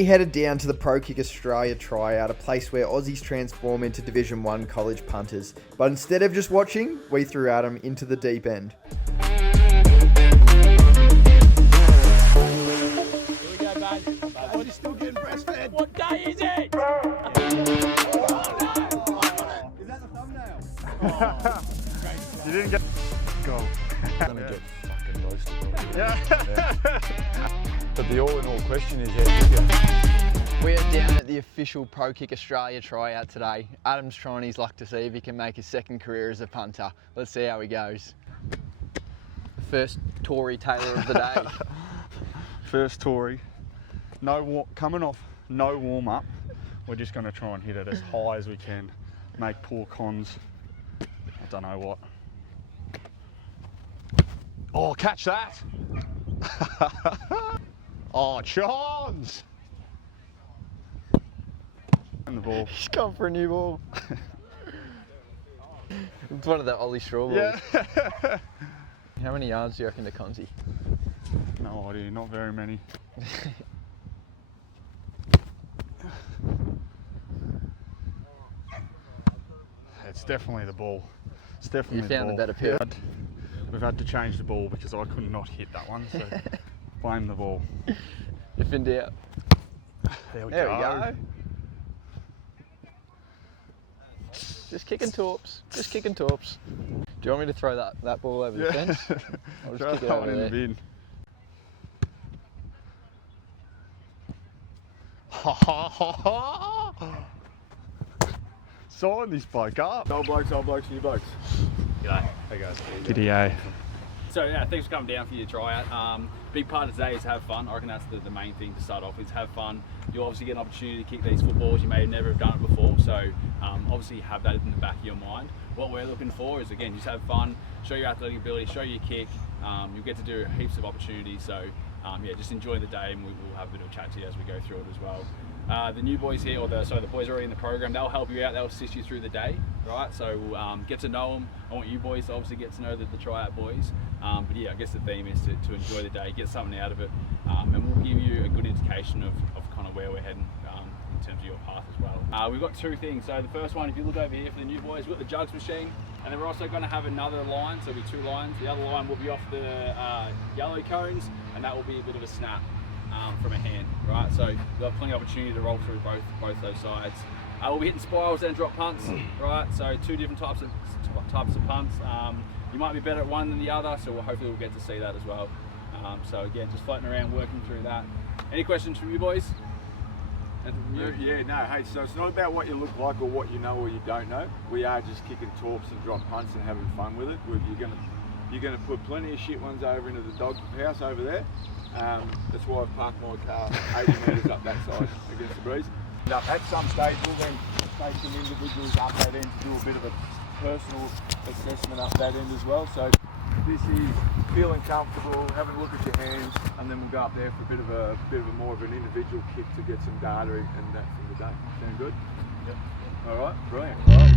we headed down to the ProKick Australia tryout, a place where Aussies transform into Division 1 college punters. But instead of just watching, we threw Adam into the deep end. Here we go, bud. Body's still getting breastfed. What day is it? Is that the thumbnail? Oh, you didn't get goal. I'm gonna get fucking roasted. Yeah. But the all-in-all question is, We're down at the official ProKick Australia tryout today. Adam's trying his luck to see if he can make his second career as a punter. Let's see how he goes. First Tory Taylor of the day. First Tory. Coming off no warm up. We're just going to try and hit it as high as we can. Make poor Cons. I don't know what. Oh, catch that! Oh, chance! And the ball. He's gone for a new ball. It's one of the Ollie straw balls. Yeah. How many yards do you reckon to Conzi? No idea, not very many. It's definitely the ball. It's definitely the ball. You found the better pair. We've had to change the ball because I could not hit that one, so blame the ball. If in doubt. There we There go. we go. Just kicking torps. Just kicking torps. Do you want me to throw that ball over the fence? I'll just Throw kick it that over one in there. the bin. Sign this bloke up. old blokes, new blokes. G'day. Hey guys. G'day. So yeah, thanks for coming down for your tryout. Big part of today is have fun. I reckon that's the main thing to start off with, have fun. You'll obviously get an opportunity to kick these footballs. You may never have done it before, so obviously have that in the back of your mind. What we're looking for is, again, just have fun, show your athletic ability, show your kick. You'll get to do heaps of opportunities, so yeah, just enjoy the day, and we'll have a bit of a chat to you as we go through it as well. The new boys here, the boys already in the program, they'll help you out, they'll assist you through the day, right? So get to know them. I want you boys to obviously get to know the tryout boys. But yeah, I guess the theme is to enjoy the day, get something out of it, and we'll give you a good indication of kind of where we're heading in terms of your path as well. We've got two things. So the first one, if you look over here for the new boys, we've got the jugs machine, and then we're also going to have another line, so there'll be two lines. The other line will be off the yellow cones, and that will be a bit of a snap from a hand, right? So you'll have plenty of opportunity to roll through both those sides. We'll be hitting spirals and drop punts, right? So two different types of punts. You might be better at one than the other, so hopefully we'll get to see that as well. So again, just floating around, working through that. Any questions from you boys? Yeah, no, hey, so it's not about what you look like or what you know or you don't know. We are just kicking torps and drop punts and having fun with it. You're gonna put plenty of shit ones over into the dog house over there. That's why I've parked my car 80 metres up that side against the breeze. At some stage, we'll then take some individuals up that end to do a bit of a personal assessment up that end as well. So this is feeling comfortable, having a look at your hands, and then we'll go up there for a bit of a more of an individual kick to get some data and that from the day. Sound good? Yep. All right, brilliant. All right.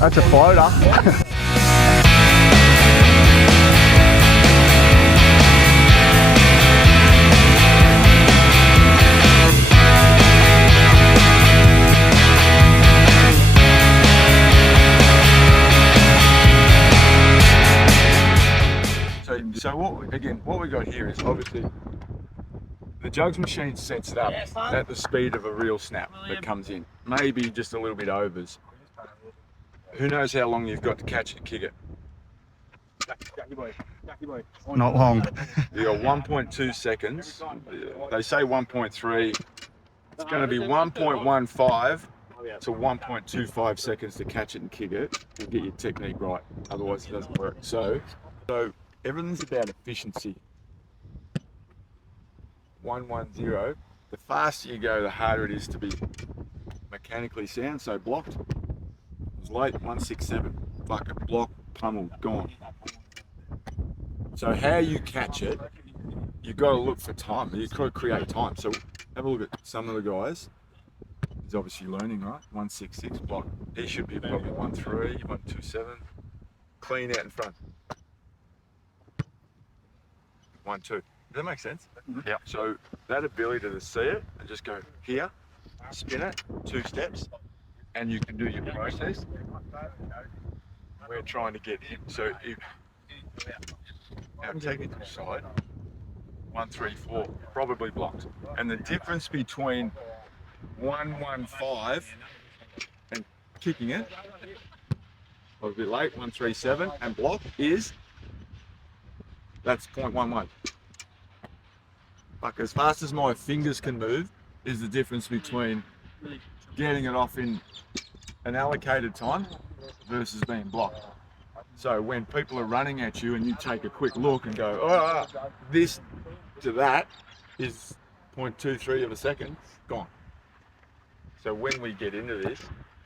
That's a floater. So what we got here is obviously the jugs machine sets it up at the speed of a real snap that comes in. Maybe just a little bit overs. Who knows how long you've got to catch it and kick it. Not long. You got 1.2 seconds. They say 1.3. It's going to be 1.15 to 1.25 seconds to catch it and kick it and get your technique right. Otherwise, it doesn't work. So everything's about efficiency. 110. The faster you go, the harder it is to be mechanically sound. So blocked. It was late. 167. Fucking block, pummeled, gone. So how you catch it, you've got to look for time. You've got to create time. So have a look at some of the guys. He's obviously learning, right? 166 block. He should be probably 1.3, 1.27. Clean out in front. 1.2. Does that make sense? Yeah. So that ability to see it and just go here, spin it, 2 steps, and you can do your process. We're trying to get him. So if our technical side, 134, probably blocked. And the difference between 115 and kicking it, a little bit late, 137 and block is, that's 0.11. Like as fast as my fingers can move is the difference between getting it off in an allocated time versus being blocked. So when people are running at you and you take a quick look and go, oh, this to that is 0.23 of a second, gone. So when we get into this,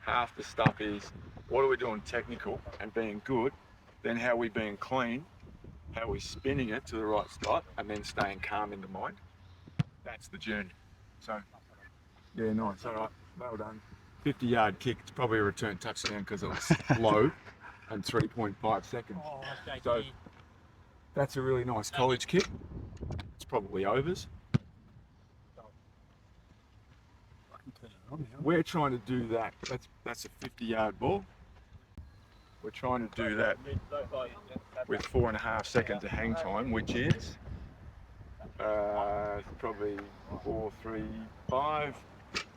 half the stuff is what are we doing technical and being good, then how are we being clean, how are we spinning it to the right spot, and then staying calm in the mind. That's the journey. So, yeah, nice. All right, well done. 50-yard kick. It's probably a return touchdown because it was low and 3.5 seconds. So that's a really nice college kick. It's probably overs. We're trying to do that. That's a 50-yard ball. We're trying to do that with 4.5 seconds of hang time, which is probably 4.35,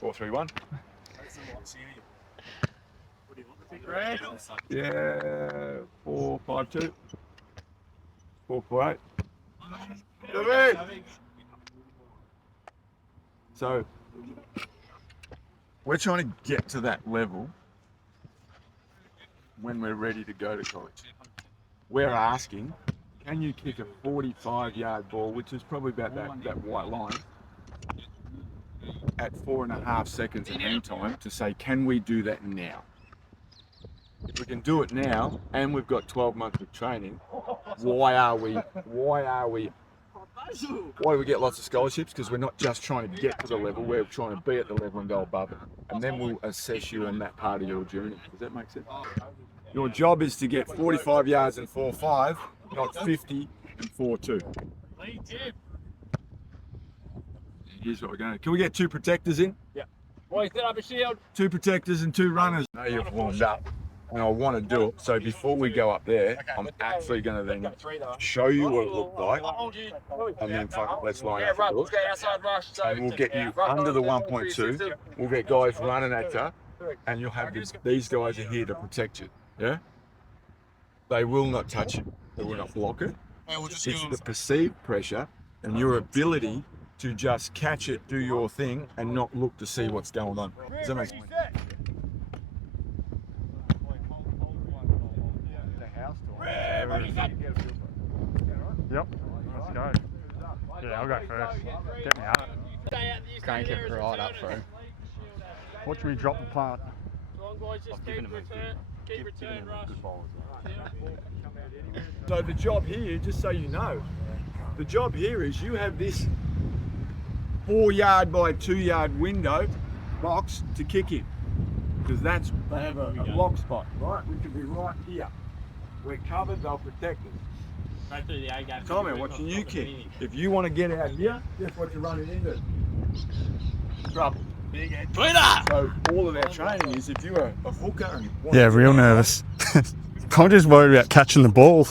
4.31. Yeah, 4.52, 4.48. So we're trying to get to that level when we're ready to go to college. We're asking, can you kick a 45-yard ball, which is probably about that white line, at 4.5 seconds of hang time to say, can we do that now? If we can do it now, and we've got 12 months of training, why do we get lots of scholarships? Because we're not just trying to get to the level, we're trying to be at the level and go above it. And then we'll assess you in that part of your journey. Does that make sense? Your job is to get 45 yards and 4.5, not 50 and 4.2. Here's what we're going to do. Can we get 2 protectors in? Yeah. Boys, set up a shield. 2 protectors and 2 runners. I know you've warmed up and I want to do it. So before we go up there, I'm actually going to then show you what it looked like. And then let's line up and do it. And we'll get you under the 1.2. We'll get guys running at you. And you'll have these guys are here to protect you. Yeah? They will not touch you. They will not block it. It's the perceived pressure and your ability to just catch it, do your thing, and not look to see what's going on. Does that make sense? Yep, let's go. Yeah, I'll go first. Get me out. Crank it right up through. Watch me drop the plant. So the job here, just so you know, the job here is you have this 4-yard by 2-yard window box to kick in. Because they have a lock spot, right? We could be right here. We're covered, they'll protect us. Tommy, watching you kick. If you want to get out here, guess what you're running into? Trouble. So all of our training is if you're a hooker and you want Yeah, real nervous. I'm just worried about catching the ball.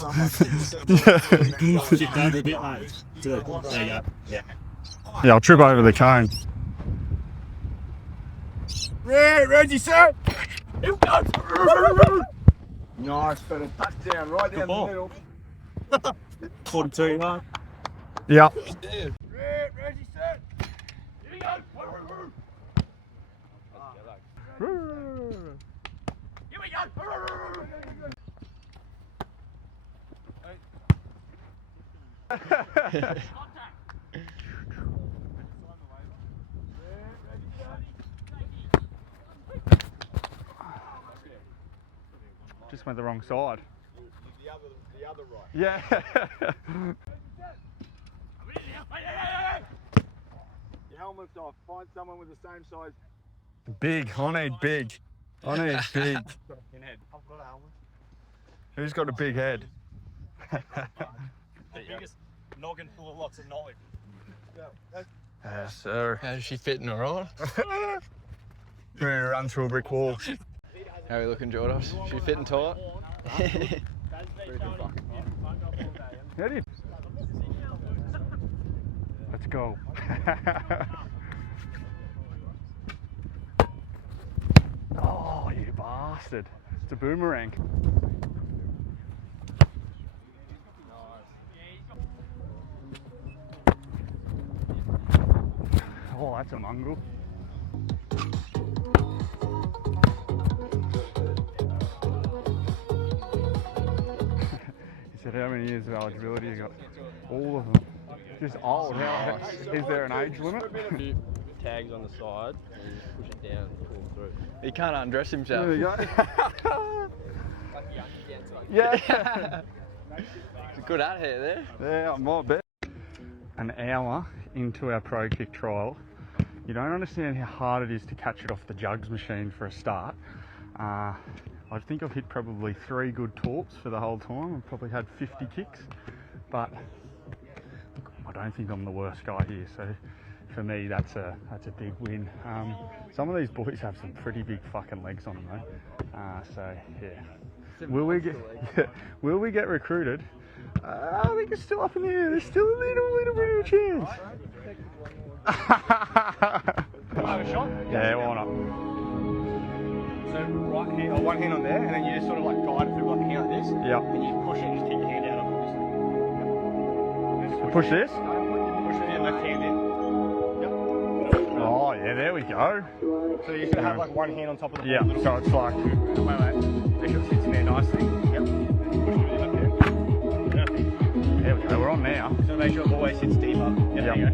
Yeah, I'll trip over the cone. Ready, sir? Nice, but a touchdown right down the middle. 42 yard. Yep. Reggie set. Here we go. Here we go. Just went the wrong side. The other right. Yeah. Your helmet's off. Find someone with the same size. Big. I need big. I need big. In head. I've got a helmet. Who's got a big head? The biggest noggin full of lots of knowledge. Yes, sir. How's she fitting all right? Ready to run through a brick wall. How are we looking, Jordos? She fitting tight? Ready? Let's go. Oh, you bastard. It's a boomerang. Oh, that's a mongrel. He said, how many years of eligibility you got? All of them. Just old. How, is there an age limit? Tags on the side and you push it down and pull through. He can't undress himself. There you go. Yeah. It's a good ad here there. Yeah, I might bet. An hour into our ProKick trial, you don't understand how hard it is to catch it off the jugs machine for a start. I think I've hit probably 3 good torps for the whole time. I've probably had 50 kicks, but I don't think I'm the worst guy here. So for me, that's a big win. Some of these boys have some pretty big fucking legs on them though. So yeah, will we get recruited? I think it's still up in the air. There's still a little bit of a chance. Have a shot? Yeah, why not? So right hand, or one hand on there, and then you just sort of like guide it through like a hand like this. Yep. And you push it and just keep your hand out on this. Yep. Push this? Push it in, left hand in. Oh yeah, there we go. So you're just gonna have like one hand on top of the Yeah, little so it's like, wait. Make sure it sits in there nicely. Yep. Push it with your left hand. Perfect. there we go, we're on now. So make sure it always sits deeper. Yeah, there you go.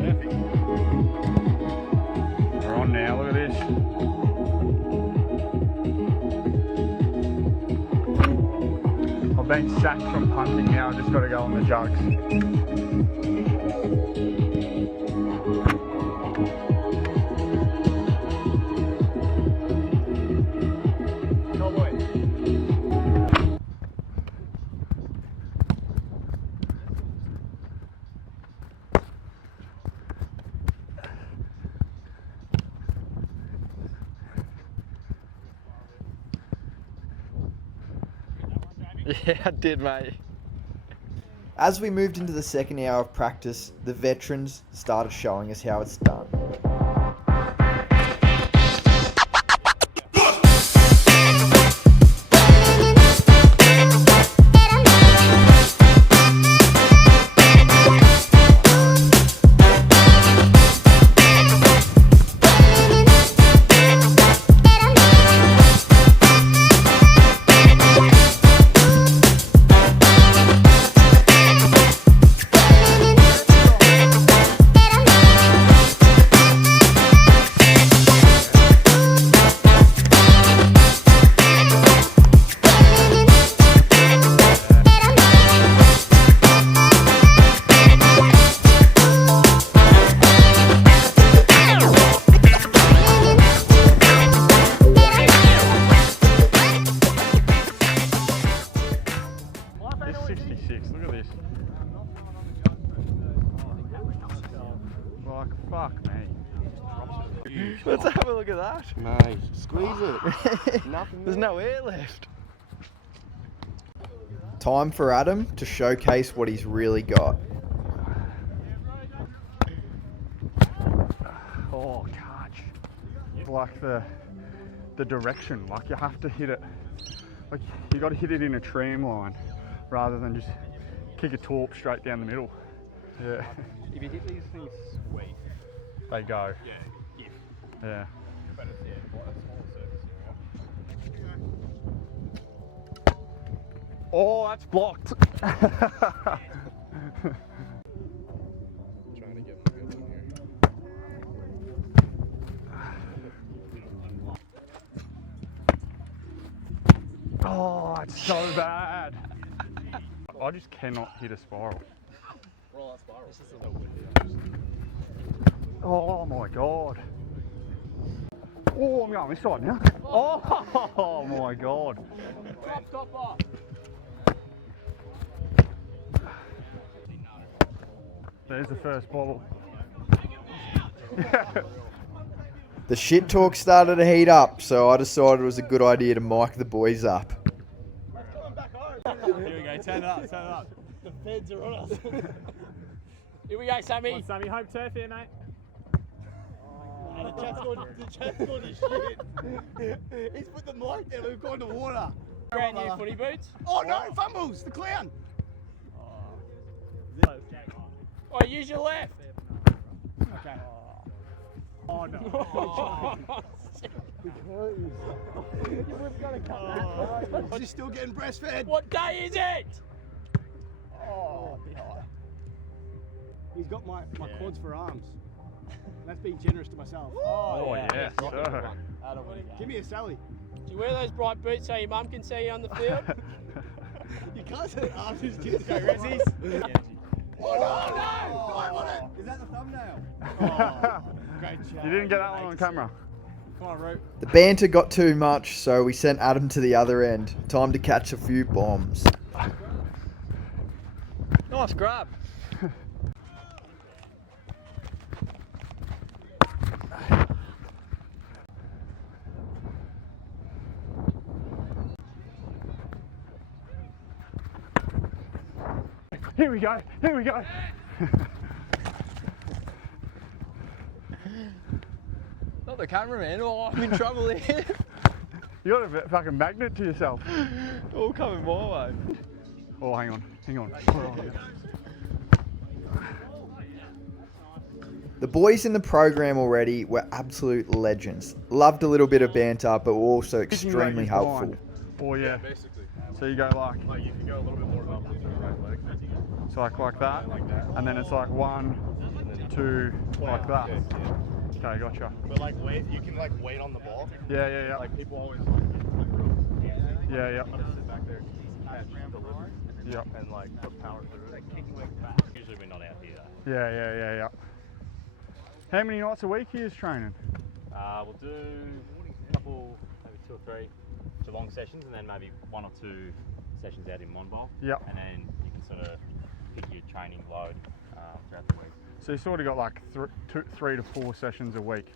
Perfect. We're on now, look at this. I've been sacked from punting now, I've just got to go on the jugs. Yeah, I did, mate. As we moved into the second hour of practice, the veterans started showing us how it's done. Fuck me. Let's have a look at that. Mate, squeeze it. Nothing. There's no air left. Time for Adam to showcase what he's really got. Oh, catch. Like the direction, like you have to hit it Like, you got to hit it in a tram line rather than just kick a torp straight down the middle. Yeah. If you hit these things sweet, They go. yeah, if. Yeah. But it's, yeah, quite a small surface area. Oh, that's blocked. Trying to get the good one here. Oh, it's so bad. I just cannot hit a spiral. Roll out spiral. This is a Oh my god. Oh, I'm going this side now. Oh my god. stop off. There's the first bobble. The shit talk started to heat up, so I decided it was a good idea to mic the boys up. Here we go, turn it up, turn it up. The feds are on us. Here we go, Sammy. Come on, Sammy, home turf here, mate. The chat's gone to shit. He's put the mic down, we've gone to water. Brand new footy boots. Oh no, fumbles, the clown. Oh, use your left. Okay. Oh no. Is he still getting breastfed? What day is it? Oh, he's got my quads for arms. That's being generous to myself. Oh, yes, sir. Give me a Sally. Do you wear those bright boots so your mum can see you on the field? You can't say arms his kids go Rezzies. Oh no! I want it! Is that the thumbnail? Oh, great chat. You didn't get that one on camera. Come on, Root. The banter got too much, so we sent Adam to the other end. Time to catch a few bombs. Nice grab. Here we go, here we go. Not the cameraman, oh, I'm in trouble here. You got a fucking magnet to yourself. All coming my way. Oh, hang on, hang on. The boys in the program already were absolute legends. Loved a little bit of banter, but were also extremely helpful. Oh yeah. Basically. So you go like Like you can go a little bit more up with your right leg. so like that, and then it's like 1, 2, like that. Okay, gotcha. But like wait, you can like wait on the ball. Yeah. Like people always like Yeah. I'm gonna sit back there, catch the lizard, Yep. and like put power through it. Like kicking like back. Usually we're not out here. Yeah. How many nights a week are you training? We'll do a couple, maybe 2 or 3 Geelong sessions, and then maybe 1 or 2 sessions out in Monbol. Yep. And then you can sort of pick your training load throughout the week. So you sort of got like 3 to 4 sessions a week.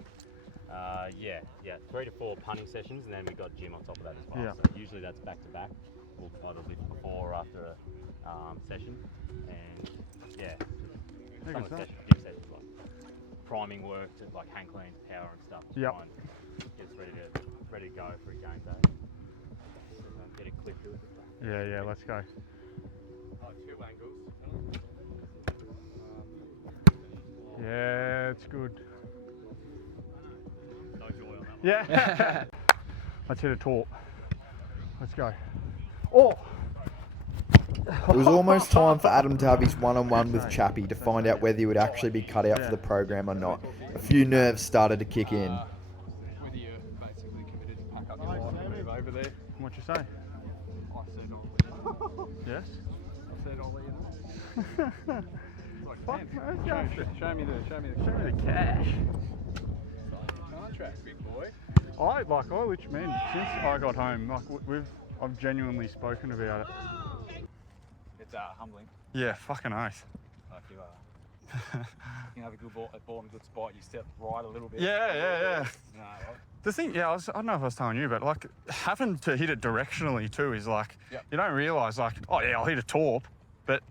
Yeah, 3 to 4 punting sessions, and then we've got gym on top of that as well. Yeah. So usually that's back to back. We'll either lift before or after a session, and yeah, some of the sessions, gym sessions like priming work to like hang cleans, power and stuff. To try and get us ready to go for a game day. So, get a clip to it. Yeah, let's go. Oh, 2 angles. Yeah, it's good. No joy on that one. Yeah. Let's hit a torp. Let's go. Oh! It was almost time for Adam to have his one-on-one with Chappie to find out whether he would actually be cut out for the program or not. A few nerves started to kick in. Whether you're basically committed to pack up your life and move over there. What'd you say? I said I'll let you know. Yes? I said I'll let you know. Like, Fuck, man, man, show me the cash. contract, big boy. I literally, man, since I got home, like I've genuinely spoken about it. It's humbling. Yeah, fucking oath. Like you have a good ball in a good spot, you step right a little bit. Yeah. No, right? The thing, I don't know if I was telling you, but like having to hit it directionally too is like, you don't realise like, oh yeah, I'll hit a torp, but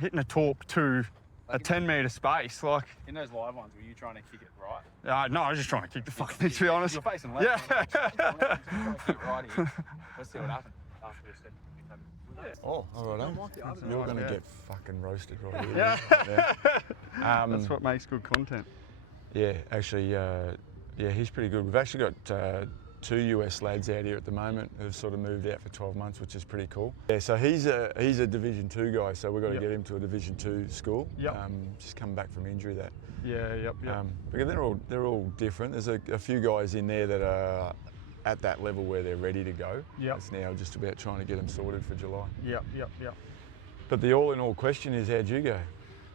hitting a torp to a 10-metre space, like. In those live ones, were you trying to kick it right? No, I was just trying to kick the fucking thing, to be honest. You're facing left. Yeah. Trying to kick right here. Let's see what happens. after this. Oh, all right. You're going to get fucking roasted right here. Yeah. Yeah. That's what makes good content. Yeah, actually, yeah, he's pretty good. We've actually got 2 US lads out here at the moment who've sort of moved out for 12 months, which is pretty cool. Yeah, so he's a Division 2 guy, so we've got to get him to a Division 2 school. Yep. Just come back from injury that. Yeah, yep. Because they're all different. There's a few guys in there that are at that level where they're ready to go. Yep. It's now just about trying to get them sorted for July. Yep. But the all-in-all question is, how'd you go?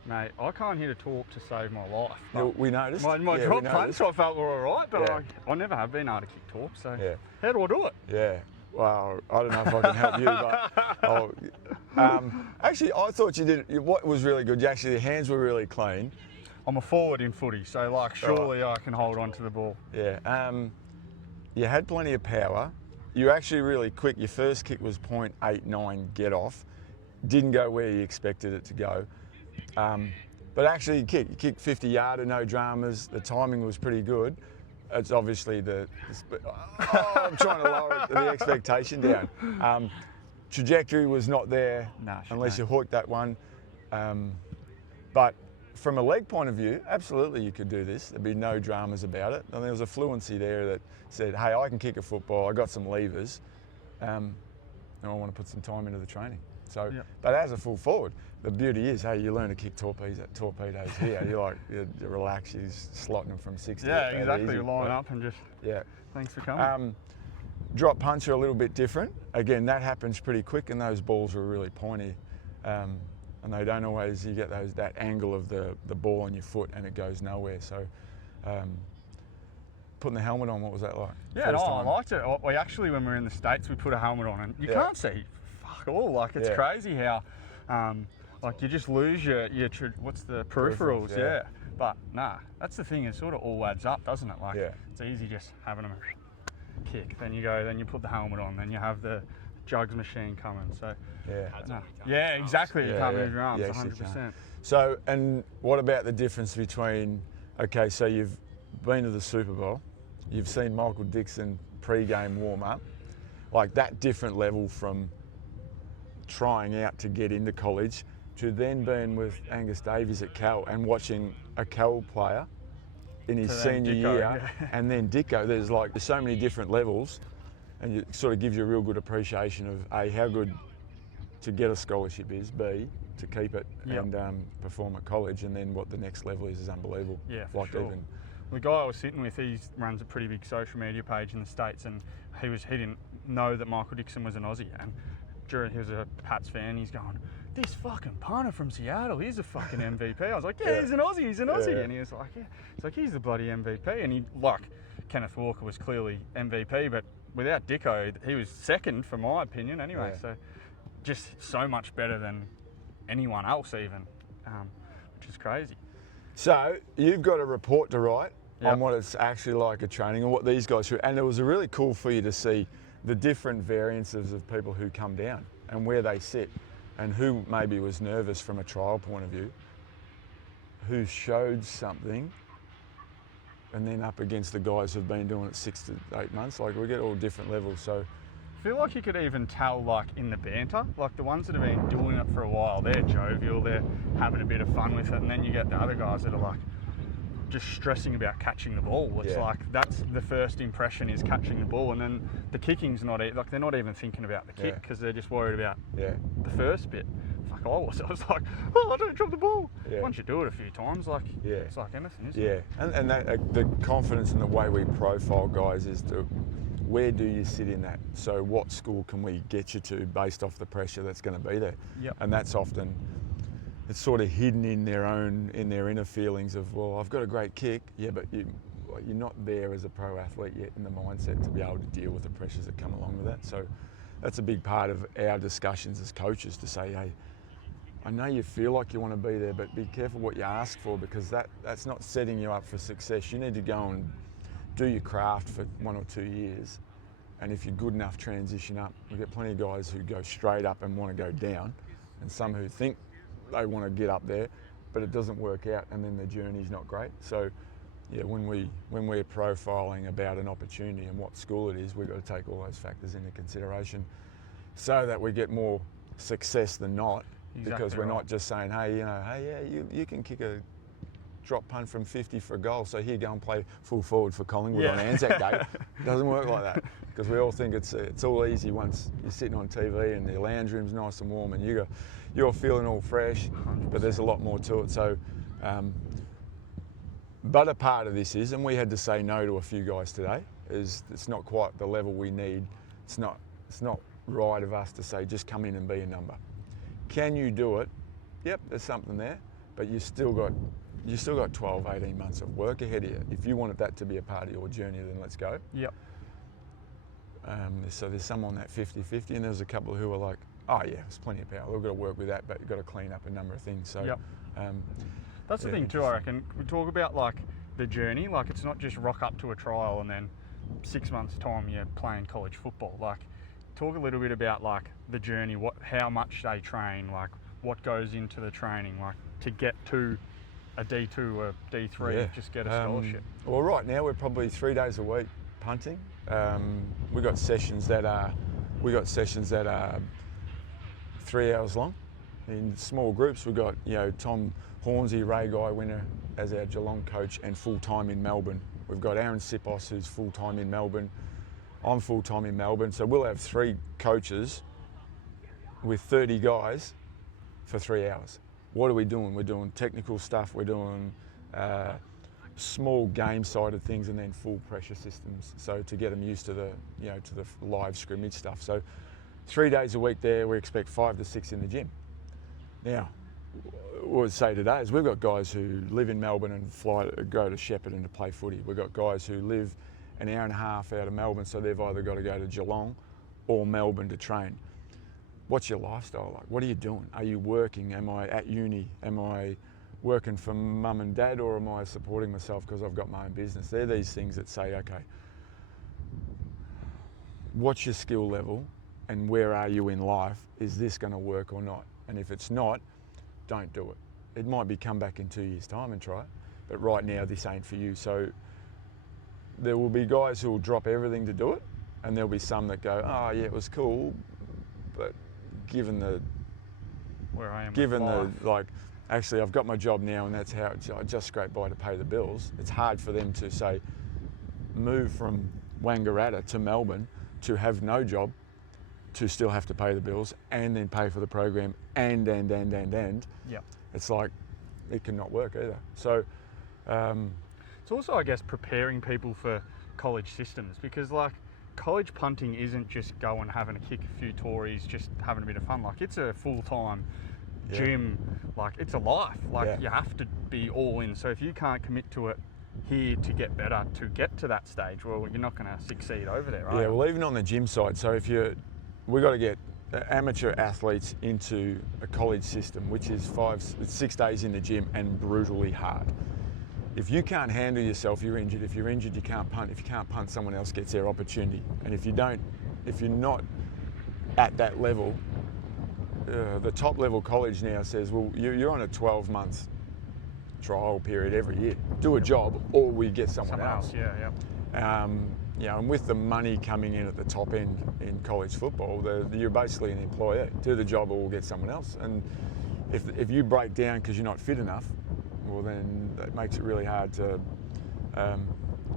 Mate, I can't hit a talk to save my life. Yeah, we noticed. My Yeah, drop we punch, noticed. I felt were all right, but Yeah. I never have been able to kick talk, so Yeah. how do I do it? Yeah. Well, I don't know if I can help you, but actually, I thought you did. What was really good, actually, your hands were really clean. I'm a forward in footy, so like surely I can hold on to the ball. Yeah. You had plenty of power. You were actually really quick. Your first kick was .89 get off. Didn't go where you expected it to go. But actually, you kicked 50-yarder, no dramas. The timing was pretty good. It's obviously I'm trying to lower the expectation down. Trajectory was not there unless you hooked that one. But from a leg point of view, absolutely you could do this. There'd be no dramas about it. And there was a fluency there that said, hey, I can kick a football. I got some levers. And I want to put some time into the training. So, but as a full forward, the beauty is, hey, you learn to kick torpedoes here. You relax, you're slotting them from 60. Yeah, exactly. You line up and just, thanks for coming. Drop punch are a little bit different. Again, that happens pretty quick and those balls are really pointy. And they don't always, you get that angle of the ball on your foot and it goes nowhere. So putting the helmet on, what was that like? Yeah, I liked it. We actually, when we were in the States, we put a helmet on and you can't see fuck all. Like, it's crazy how, like, you just lose your what's the peripherals, yeah. But nah, that's the thing, it sort of all adds up, doesn't it? Like, it's easy just having them kick. Then you put the helmet on, then you have the jugs machine coming. So exactly. You can't move your arms 100%. So, and what about the difference between, okay, so you've been to the Super Bowl, you've seen Michael Dixon pre-game warm up, like that different level from trying out to get into college to then being with Angus Davies at Cal and watching a Cal player in his senior year and then Dicko. There's so many different levels and it sort of gives you a real good appreciation of A, how good to get a scholarship is, B, to keep it and perform at college, and then what the next level is unbelievable. Yeah, for sure. The guy I was sitting with, he runs a pretty big social media page in the States, and he didn't know that Michael Dixon was an Aussie, and he was a Pats fan, he's going, this fucking punter from Seattle, he's a fucking MVP. I was like, he's an Aussie, and he was like, it's like, he's the bloody MVP, and Kenneth Walker was clearly MVP, but without Dicko, he was second for my opinion anyway, so just so much better than anyone else even, which is crazy. So you've got a report to write on what it's actually like at training and what these guys do, and it was really cool for you to see the different variances of people who come down and where they sit and who maybe was nervous from a trial point of view, who showed something, and then up against the guys who've been doing it 6 to 8 months. Like, we get all different levels. So I feel like you could even tell, like, in the banter, like the ones that have been doing it for a while, they're jovial, they're having a bit of fun with it, and then you get the other guys that are like just stressing about catching the ball. It's like, that's the first impression, is catching the ball, and then the kicking's not, like, they're not even thinking about the kick because they're just worried about the first bit. Fuck, I was like, oh, I don't drop the ball. Once you do it a few times, like, it's like anything, isn't it? And that, the confidence in the way we profile guys is to, where do you sit in that? So what school can we get you to based off the pressure that's going to be there? And that's often, it's sort of hidden in their inner feelings of, well, I've got a great kick, but you're not there as a pro athlete yet in the mindset to be able to deal with the pressures that come along with that. So that's a big part of our discussions as coaches, to say, hey, I know you feel like you want to be there, but be careful what you ask for, because that's not setting you up for success. You need to go and do your craft for 1 or 2 years, and if you're good enough, transition up. We get plenty of guys who go straight up and want to go down, and some who think they want to get up there, but it doesn't work out, and then the journey's not great. So when we're profiling about an opportunity and what school it is, we've got to take all those factors into consideration. so that we get more success than not, because we're right. not just saying, hey, you can kick a drop punt from 50 for a goal, so here, go and play full forward for Collingwood on Anzac Day. It doesn't work like that, because we all think it's all easy once you're sitting on TV and the lounge room's nice and warm and you're feeling all fresh, 100%. but there's a lot more to it. So, but a part of this is, and we had to say no to a few guys today, is it's not quite the level we need. It's not right of us to say just come in and be a number. Can you do it? Yep, there's something there, but you still got 12, 18 months of work ahead of you. If you wanted that to be a part of your journey, then let's go. Yep. So there's some on that 50-50, and there's a couple who are like, oh yeah, there's plenty of power. We've got to work with that, but you've got to clean up a number of things. So yep. That's the thing too, I reckon. We talk about like the journey, like it's not just rock up to a trial and then 6 months time you're playing college football. Like, talk a little bit about like the journey, how much they train, like what goes into the training, like to get to a D2 or D3, just get a scholarship. Well, right now we're probably 3 days a week punting. We've got sessions that are 3 hours long. In small groups, we've got Tom Hornsey, Ray Guy winner, as our Geelong coach and full-time in Melbourne. We've got Aaron Sipos, who's full-time in Melbourne. I'm full-time in Melbourne. So we'll have 3 coaches with 30 guys for 3 hours. What are we doing? We're doing technical stuff, we're doing small game side of things, and then full pressure systems. So to get them used to the live scrimmage stuff. So 3 days a week there, we expect 5 to 6 in the gym. Now, what I'd say today is we've got guys who live in Melbourne and go to Shepparton to play footy. We've got guys who live an hour and a half out of Melbourne, so they've either got to go to Geelong or Melbourne to train. What's your lifestyle like? What are you doing? Are you working? Am I at uni? Am I working for mum and dad, or am I supporting myself because I've got my own business? They're these things that say, okay, what's your skill level and where are you in life? Is this going to work or not? And if it's not, don't do it. It might be come back in 2 years' time and try it, but right now this ain't for you. So there will be guys who will drop everything to do it, and there'll be some that go, oh yeah, it was cool, but given the actually I've got my job now and that's how I just scrape by to pay the bills. It's hard for them to say, move from Wangaratta to Melbourne to have no job, to still have to pay the bills and then pay for the program and. Yep. It's like, it cannot work either. So it's also, I guess, preparing people for college systems, because like college punting isn't just going having a kick a few Tories, just having a bit of fun. Like, it's a full-time gym, like it's a life. Like you have to be all in. So if you can't commit to it here to get better, to get to that stage, well, you're not going to succeed over there, right? Yeah, well, even on the gym side, so we've got to get amateur athletes into a college system, which is 6 days in the gym and brutally hard. If you can't handle yourself, you're injured. If you're injured, you can't punt. If you can't punt, someone else gets their opportunity. And if you're not at that level, the top level college now says, well, you're on a 12-month trial period every year. Do a job, or we get someone else. And with the money coming in at the top end in college football, you're basically an employee. Do the job, or we'll get someone else. And if you break down because you're not fit enough, well, then that makes it really hard to.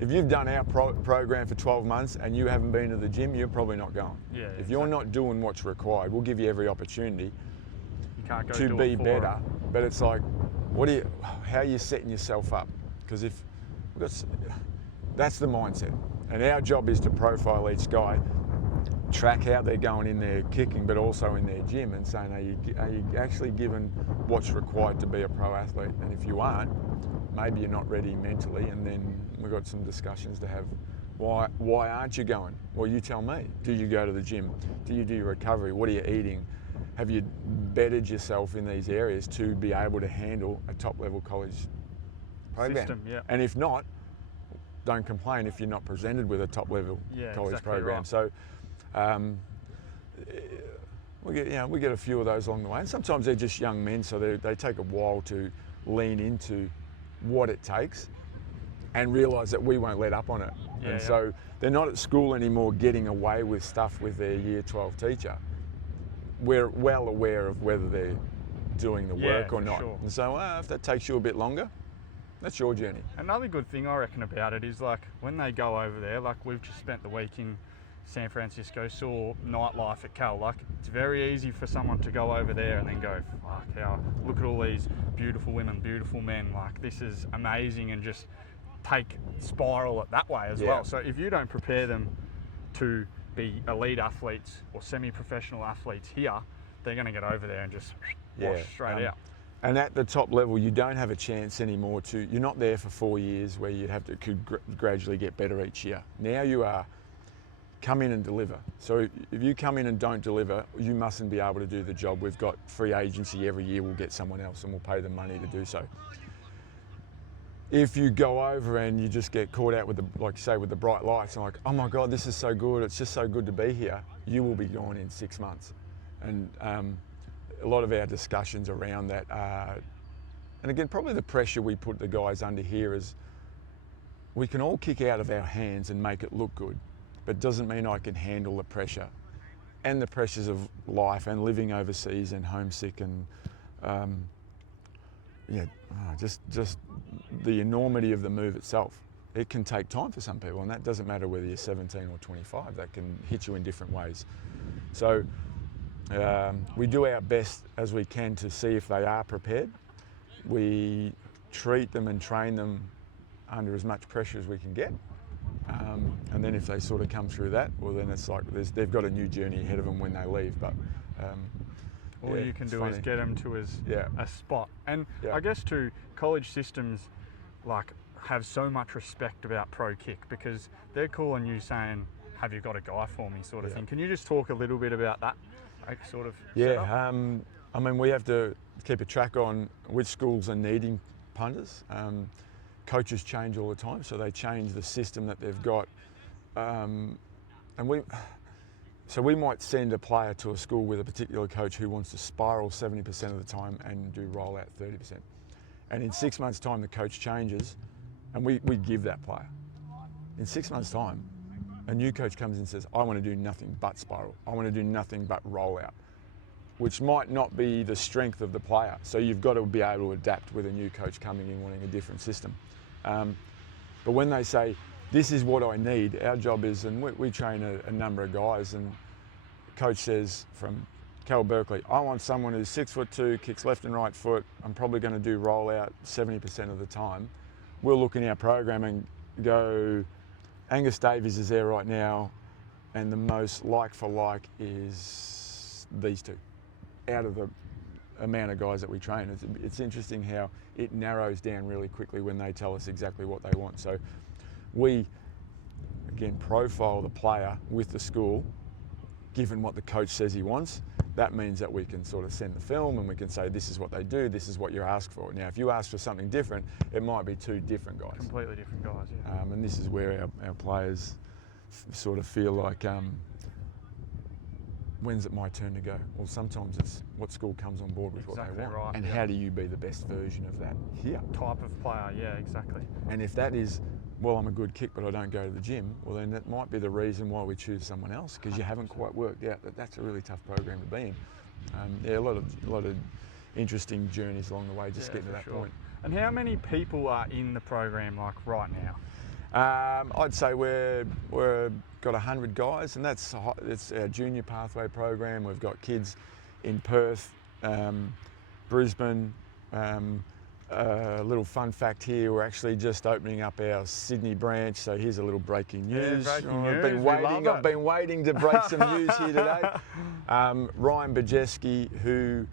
If you've done our program for 12 months and you haven't been to the gym, you're probably not going. Yeah, if you're not doing what's required, we'll give you every opportunity you can't go to be better. But it's like, how are you setting yourself up? Because that's the mindset. And our job is to profile each guy, track how they're going in their kicking, but also in their gym, and saying, are you actually given what's required to be a pro athlete? And if you aren't, maybe you're not ready mentally, and then we've got some discussions to have. Why aren't you going? Well, you tell me. Do you go to the gym? Do you do your recovery? What are you eating? Have you bettered yourself in these areas to be able to handle a top-level college program? System, yeah. And if not, don't complain if you're not presented with a top-level college exactly program. Right. So we get a few of those along the way, and sometimes they're just young men, so they take a while to lean into what it takes and realise that we won't let up on it. So they're not at school anymore getting away with stuff with their Year 12 teacher. we're well aware of whether they're doing the work or for not. sure. And so if that takes you a bit longer, that's your journey. Another good thing I reckon about it is like when they go over there, like we've just spent the week in San Francisco, saw nightlife at Cal. Like it's very easy for someone to go over there and then go, fuck, look at all these beautiful women, beautiful men. Like this is amazing, and just spiral it that way as well. So if you don't prepare them to be elite athletes or semi-professional athletes here, they're going to get over there and just wash straight out. And at the top level, you don't have a chance anymore you're not there for 4 years where you'd have to gradually get better each year. Now you are, come in and deliver. So if you come in and don't deliver, you mustn't be able to do the job. We've got free agency every year, we'll get someone else and we'll pay them money to do so. If you go over and you just get caught out with like you say, with the bright lights and like, oh my God, this is so good, it's just so good to be here, you will be gone in 6 months. And a lot of our discussions around that are, and again, probably the pressure we put the guys under here is, we can all kick out of our hands and make it look good, but doesn't mean I can handle the pressure and the pressures of life and living overseas and homesick and just the enormity of the move itself. It can take time for some people, and that doesn't matter whether you're 17 or 25, that can hit you in different ways. So we do our best as we can to see if they are prepared. We treat them and train them under as much pressure as we can get. And then if they sort of come through that, well then it's like they've got a new journey ahead of them when they leave. But all you can do is get them to a spot. And I guess too, college systems like have so much respect about ProKick because they're calling you saying, have you got a guy for me sort of thing. Can you just talk a little bit about that sort of setup? I mean, we have to keep a track on which schools are needing punters. Coaches change all the time, so they change the system that they've got. So we might send a player to a school with a particular coach who wants to spiral 70% of the time and do rollout 30%. And in 6 months' time, the coach changes, and we give that player. In 6 months' time, a new coach comes in and says, I want to do nothing but spiral. I want to do nothing but rollout, which might not be the strength of the player. So you've got to be able to adapt with a new coach coming in wanting a different system. But when they say, this is what I need, our job is, and we train a number of guys, and the coach says from Cal Berkeley, I want someone who's 6'2", kicks left and right foot, I'm probably going to do rollout 70% of the time. We'll look in our program and go, Angus Davies is there right now, and the most like for like is these two, out of the amount of guys that we train. It's interesting how it narrows down really quickly when they tell us exactly what they want. So we, again, profile the player with the school, given what the coach says he wants. That means that we can sort of send the film and we can say, this is what they do, this is what you ask for. Now, if you ask for something different, it might be two different guys. Completely different guys, yeah. And this is where our players sort of feel like, when's it my turn to go? Well, sometimes it's what school comes on board with what they want. Right, and how do you be the best version of that here? Type of player, yeah, exactly. And if that is, well, I'm a good kick, but I don't go to the gym, well, then that might be the reason why we choose someone else, because you haven't quite worked out that that's a really tough program to be in. A lot of interesting journeys along the way, just getting to that point. And how many people are in the program like right now? I'd say we've got 100 guys, and it's our junior pathway program. We've got kids in Perth, Brisbane. A little fun fact here, we're actually just opening up our Sydney branch, so here's a little breaking news. I've been waiting to break some news here today. Ryan Bajeski, who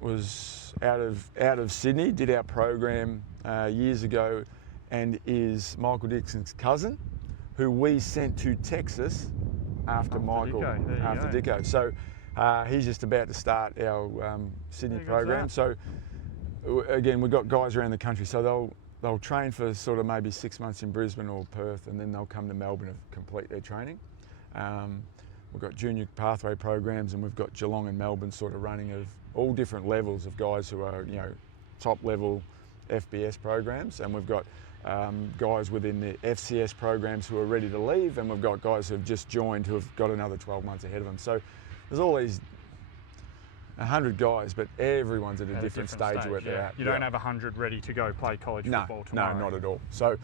was out of Sydney, did our program years ago, and is Michael Dixon's cousin, who we sent to Texas after Dicko. So he's just about to start our Sydney program. So again, we've got guys around the country, so they'll train for sort of maybe 6 months in Brisbane or Perth, and then they'll come to Melbourne and complete their training. We've got junior pathway programs, and we've got Geelong and Melbourne sort of running of all different levels of guys who are, top level FBS programs, and we've got guys within the FCS programs who are ready to leave, and we've got guys who have just joined who have got another 12 months ahead of them. So there's all these 100 guys, but everyone's at a different stage where they're at. You don't have 100 ready to go play college football tomorrow. No, not at all. So,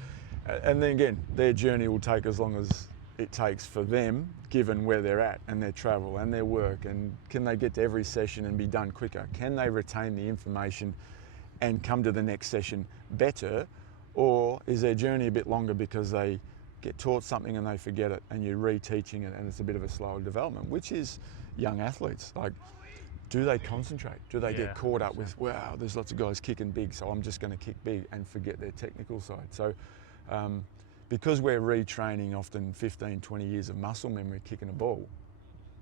and then again, their journey will take as long as it takes for them, given where they're at and their travel and their work, and can they get to every session and be done quicker? Can they retain the information and come to the next session better? Or is their journey a bit longer because they get taught something and they forget it and you're reteaching it and it's a bit of a slower development, which is young athletes. Like, do they concentrate? Do they get caught up with, wow, there's lots of guys kicking big, so I'm just going to kick big and forget their technical side? So because we're retraining often 15, 20 years of muscle memory kicking a ball,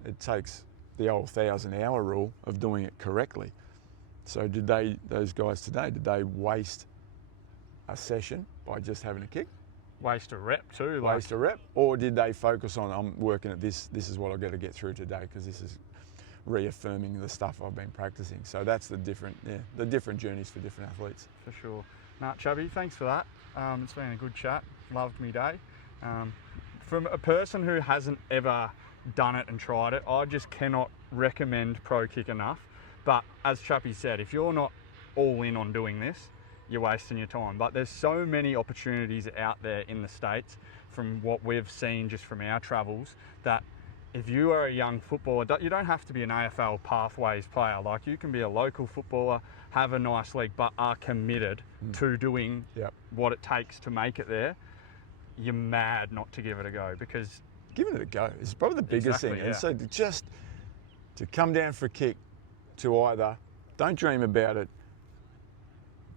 it takes the old 1,000-hour rule of doing it correctly. So those guys today, did they waste a session by just having a kick? Waste a rep too. Waste a rep? Or did they focus on, I'm working at this is what I've got to get through today because this is reaffirming the stuff I've been practicing. So that's the different journeys for different athletes. For sure. Nah, Chubby, thanks for that. It's been a good chat. Loved me day. From a person who hasn't ever done it and tried it, I just cannot recommend ProKick enough. But as Chappie said, if you're not all in on doing this, you're wasting your time. But there's so many opportunities out there in the States from what we've seen just from our travels that if you are a young footballer, you don't have to be an AFL pathways player. Like, you can be a local footballer, have a nice league, but are committed to doing what it takes to make it there. You're mad not to give it a go, because giving it a go is probably the biggest thing. And so to come down for a kick, to either don't dream about it,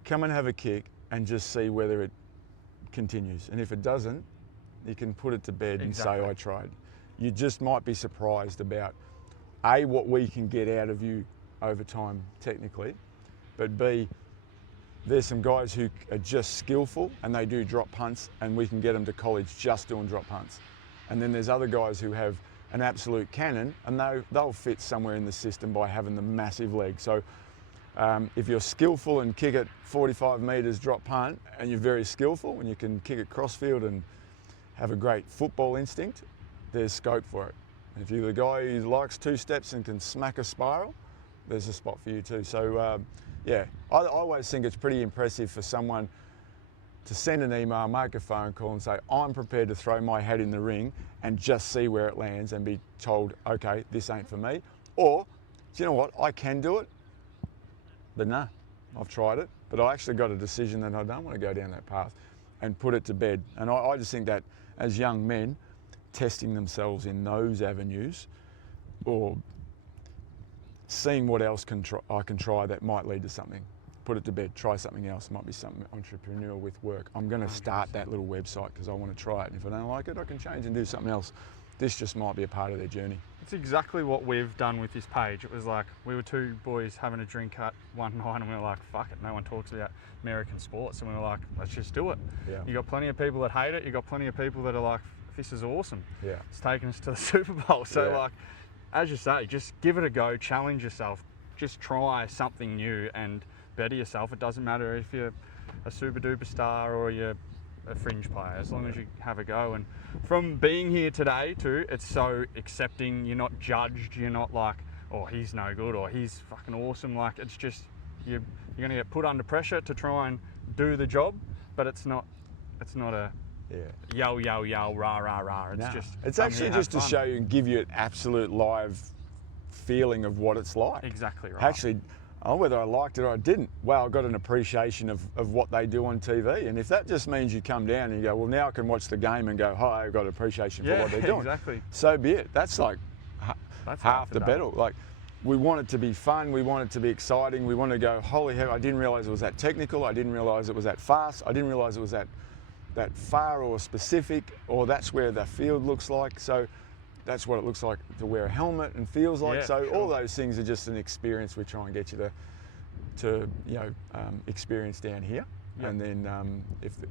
come and have a kick and just see whether it continues. And if it doesn't, you can put it to bed and say, I tried. You just might be surprised about A, what we can get out of you over time technically, but B, there's some guys who are just skillful and they do drop punts and we can get them to college just doing drop punts. And then there's other guys who have an absolute cannon and they'll fit somewhere in the system by having the massive leg. So if you're skillful and kick it 45 metres drop punt and you're very skillful and you can kick it crossfield and have a great football instinct, there's scope for it. If you're the guy who likes two steps and can smack a spiral, there's a spot for you too. So I always think it's pretty impressive for someone to send an email, make a phone call and say, I'm prepared to throw my hat in the ring and just see where it lands and be told, okay, this ain't for me. Or, do you know what, I can do it, but no, I've tried it, but I actually got a decision that I don't want to go down that path and put it to bed. And I just think that as young men, testing themselves in those avenues or seeing what else I can try that might lead to something. Put it to bed, try something else, might be something entrepreneurial with work. I'm going to start that little website because I want to try it. And if I don't like it, I can change and do something else. This just might be a part of their journey. It's exactly what we've done with this page. It was like, we were two boys having a drink at one night and we were like, fuck it, no one talks about American sports. And we were like, let's just do it. Yeah. You got plenty of people that hate it. You got plenty of people that are like, this is awesome. Yeah. It's taken us to the Super Bowl. So like, as you say, just give it a go, challenge yourself, just try something new and better yourself. It doesn't matter if you're a super duper star or you're a fringe player, as long as you have a go. And from being here today too, it's so accepting. You're not judged. You're not like, oh, he's no good or he's fucking awesome. Like, it's just, you're going to get put under pressure to try and do the job, but it's not a yo, yo, yo, rah, rah, rah. It's actually just to show you and give you an absolute live feeling of what it's like. Exactly right. Actually, whether I liked it or I didn't, well, I got an appreciation of what they do on TV. And if that just means you come down and you go, well, now I can watch the game and go, hi, I've got appreciation for what they're doing. Exactly. So be it. That's like half the battle. Like, we want it to be fun. We want it to be exciting. We want to go, holy hell, I didn't realise it was that technical. I didn't realise it was that fast. I didn't realise it was that far or specific, or that's where the field looks like. So that's what it looks like to wear a helmet and feels like. So all those things are just an experience we try and get you to experience down here. And then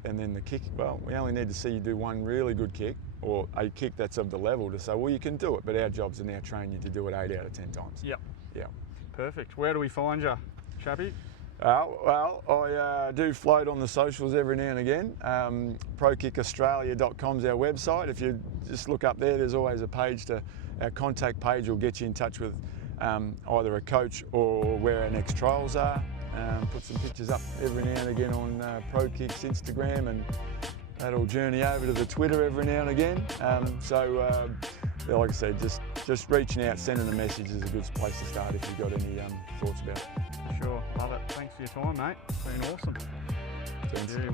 then the kick, well, we only need to see you do one really good kick or a kick that's of the level to say, well, you can do it, but our jobs are now train you to do it 8 out of 10 times. Yep. Yeah. Perfect. Where do we find you, Chappie? Well, I do float on the socials every now and again. ProKickAustralia.com is our website. If you just look up there, there's always a page our contact page will get you in touch with either a coach or where our next trials are. Put some pictures up every now and again on ProKick's Instagram, and that'll journey over to the Twitter every now and again. Yeah, like I said, just reaching out, sending a message is a good place to start if you've got any thoughts about it. Sure, love it. Thanks for your time, mate. It's been awesome. Thanks. Yeah.